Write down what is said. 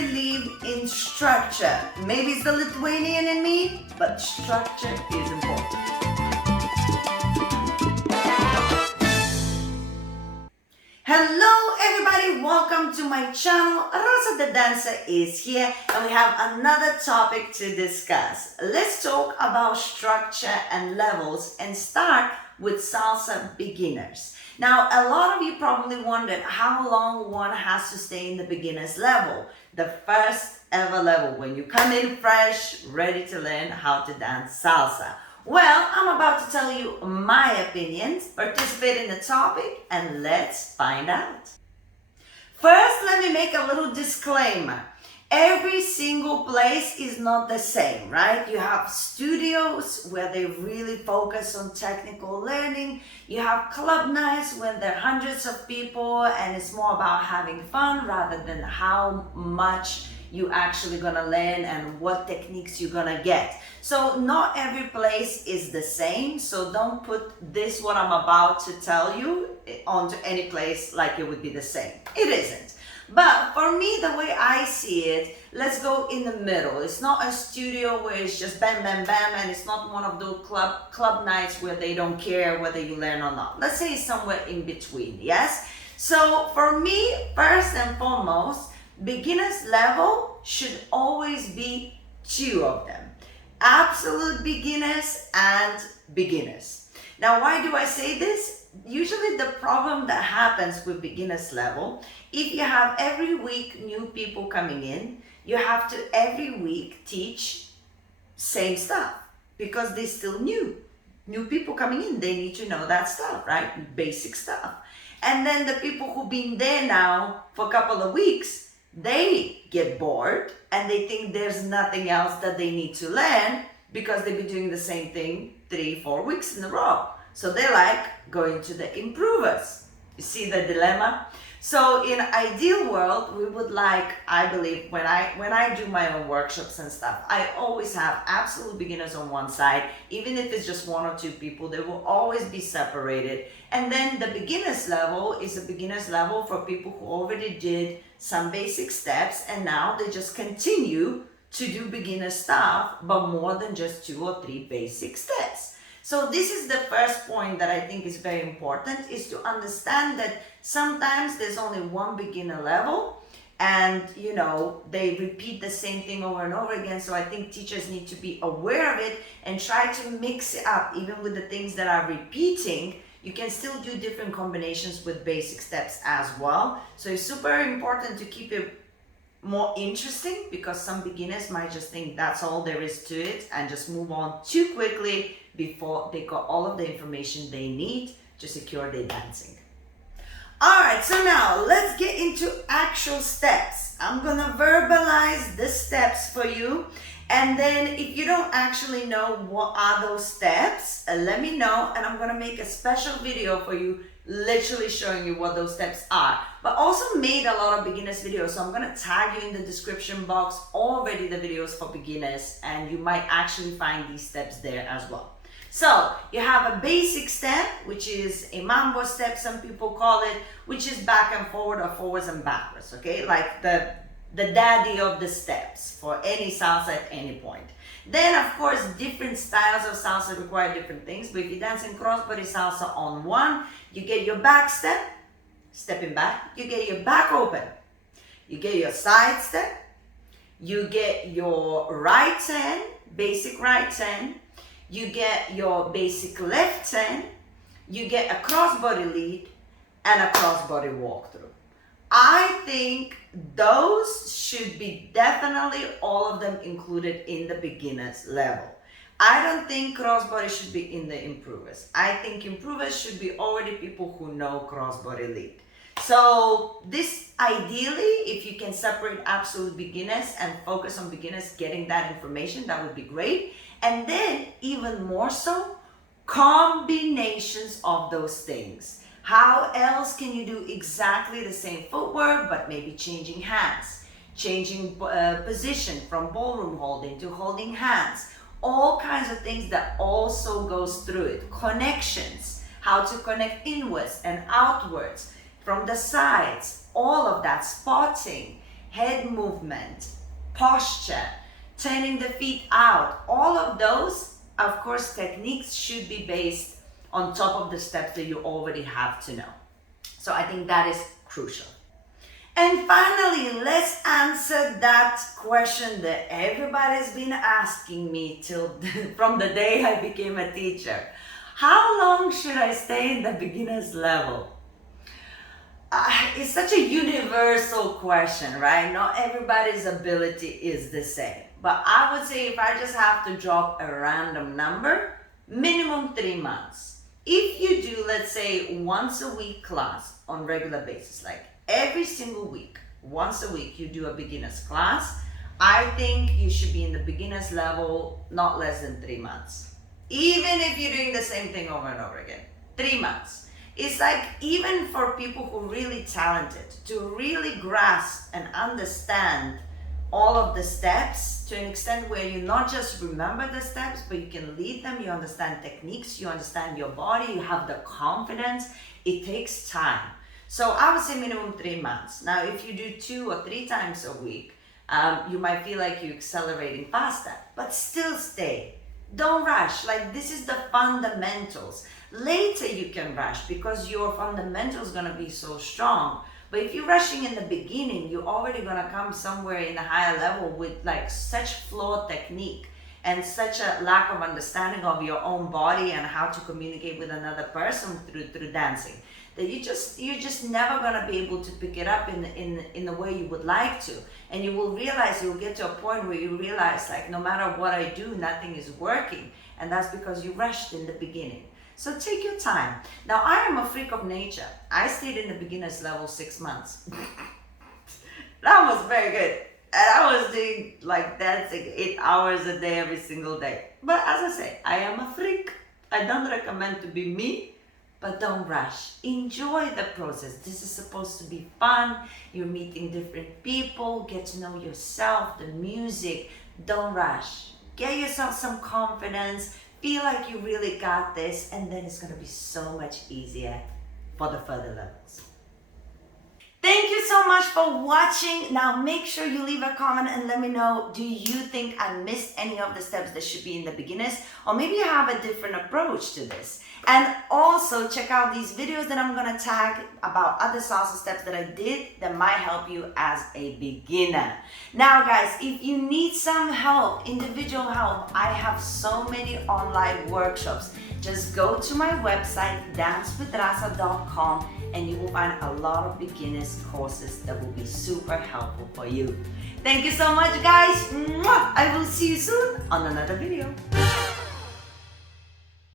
believe in structure. Maybe it's the Lithuanian in me, but structure is important. Hello everybody, welcome to my channel. Rasa the dancer is here and we have another topic to discuss. Let's talk about structure and levels and start with salsa beginners. Now, a lot of you probably wondered how long one has to stay in the beginner's level, the first ever level, when you come in fresh, ready to learn how to dance salsa. Well, I'm about to tell you my opinions, participate in the topic, and let's find out. First, let me make a little disclaimer. Every single place is not the same, right? You have studios where they really focus on technical learning. You have club nights when there are hundreds of people and it's more about having fun rather than how much you actually gonna learn and what techniques you're gonna get. So not every place is the same, so don't put this, what I'm about to tell you, onto any place like it would be the same. It isn't. But for me, the way I see it, let's go in the middle. It's not a studio where it's just bam, bam, bam, and it's not one of those club nights where they don't care whether you learn or not. Let's say it's somewhere in between, yes? So for me, first and foremost, beginner's level should always be two of them. Absolute beginners and beginners. Now, why do I say this? Usually the problem that happens with beginner's level, if you have every week new people coming in, you have to every week teach same stuff because they're still new. New people coming in, they need to know that stuff, right? Basic stuff. And then the people who've been there now for a couple of weeks, they get bored and they think there's nothing else that they need to learn because they've been doing the same thing 3-4 weeks in a row. So they're like going to the improvers. You see the dilemma? So in an ideal world, we would like, I believe, when I do my own workshops and stuff, I always have absolute beginners on one side. Even if it's just 1 or 2 people, they will always be separated. And then the beginner's level is a beginner's level for people who already did some basic steps and now they just continue to do beginner stuff, but more than just 2 or 3 basic steps. So this is the first point that I think is very important, is to understand that sometimes there's only one beginner level and, you know, they repeat the same thing over and over again. So I think teachers need to be aware of it and try to mix it up. Even with the things that are repeating, you can still do different combinations with basic steps as well. So it's super important to keep it more interesting because some beginners might just think that's all there is to it and just move on too quickly before they got all of the information they need to secure their dancing. All right, so now let's get into actual steps. I'm gonna verbalize the steps for you. And then if you don't actually know what are those steps, let me know and I'm gonna make a special video for you literally showing you what those steps are. But also made a lot of beginners videos, so I'm gonna tag you in the description box already the videos for beginners and you might actually find these steps there as well. So you have a basic step, which is a mambo step, some people call it, which is back and forward or forwards and backwards, okay? Like the daddy of the steps for any salsa at any point. Then, of course, different styles of salsa require different things, but if you dance in crossbody salsa on one, you get your back step, stepping back, you get your back open, you get your side step, you get your right turn, basic right turn, you get your basic left turn, you get a crossbody lead, and a crossbody walkthrough. I think those should be definitely all of them included in the beginner's level. I don't think crossbody should be in the improvers. I think improvers should be already people who know crossbody lead. So this ideally, if you can separate absolute beginners and focus on beginners getting that information, that would be great. And then even more so, combinations of those things. How else can you do exactly the same footwork, but maybe changing hands, changing position from ballroom holding to holding hands, all kinds of things that also goes through it. Connections, how to connect inwards and outwards, from the sides, all of that, spotting, head movement, posture, turning the feet out. All of those, of course, techniques should be based on top of the steps that you already have to know. So I think that is crucial. And finally, let's answer that question that everybody's been asking me from the day I became a teacher. How long should I stay in the beginner's level? It's such a universal question, right? Not everybody's ability is the same. But I would say if I just have to drop a random number, minimum 3 months. If you do, let's say, once a week class on regular basis, like every single week, once a week you do a beginner's class, I think you should be in the beginner's level not less than 3 months. Even if you're doing the same thing over and over again, 3 months. It's like even for people who are really talented, to really grasp and understand all of the steps to an extent where you not just remember the steps, but you can lead them, you understand techniques, you understand your body, you have the confidence. It takes time. So I would say minimum 3 months. Now, if you do 2 or 3 times a week, you might feel like you're accelerating faster, but still stay. Don't rush. Like, this is the fundamentals. Later you can rush because your fundamentals going to be so strong. But if you're rushing in the beginning, you're already going to come somewhere in a higher level with like such flawed technique and such a lack of understanding of your own body and how to communicate with another person through dancing, that you're just never going to be able to pick it up in the way you would like to. And you will realize, you'll get to a point where you realize, like, no matter what I do, nothing is working. And that's because you rushed in the beginning. So take your time. Now, I am a freak of nature. I stayed in the beginner's level 6 months. That was very good. And I was doing like dancing 8 hours a day every single day. But as I say, I am a freak. I don't recommend to be me. But don't rush. Enjoy the process. This is supposed to be fun. You're meeting different people. Get to know yourself, the music. Don't rush. Get yourself some confidence. Feel like you really got this. And then it's going to be so much easier for the further levels. Thank you so much for watching. Now make sure you leave a comment and let me know, do you think I missed any of the steps that should be in the beginners? Or maybe you have a different approach to this. And also check out these videos that I'm gonna tag about other salsa steps that I did that might help you as a beginner. Now guys, if you need some help, individual help, I have so many online workshops. Just go to my website, dancewithrasa.com, and you will find a lot of beginners courses that will be super helpful for you. Thank you so much, guys. I will see you soon on another video.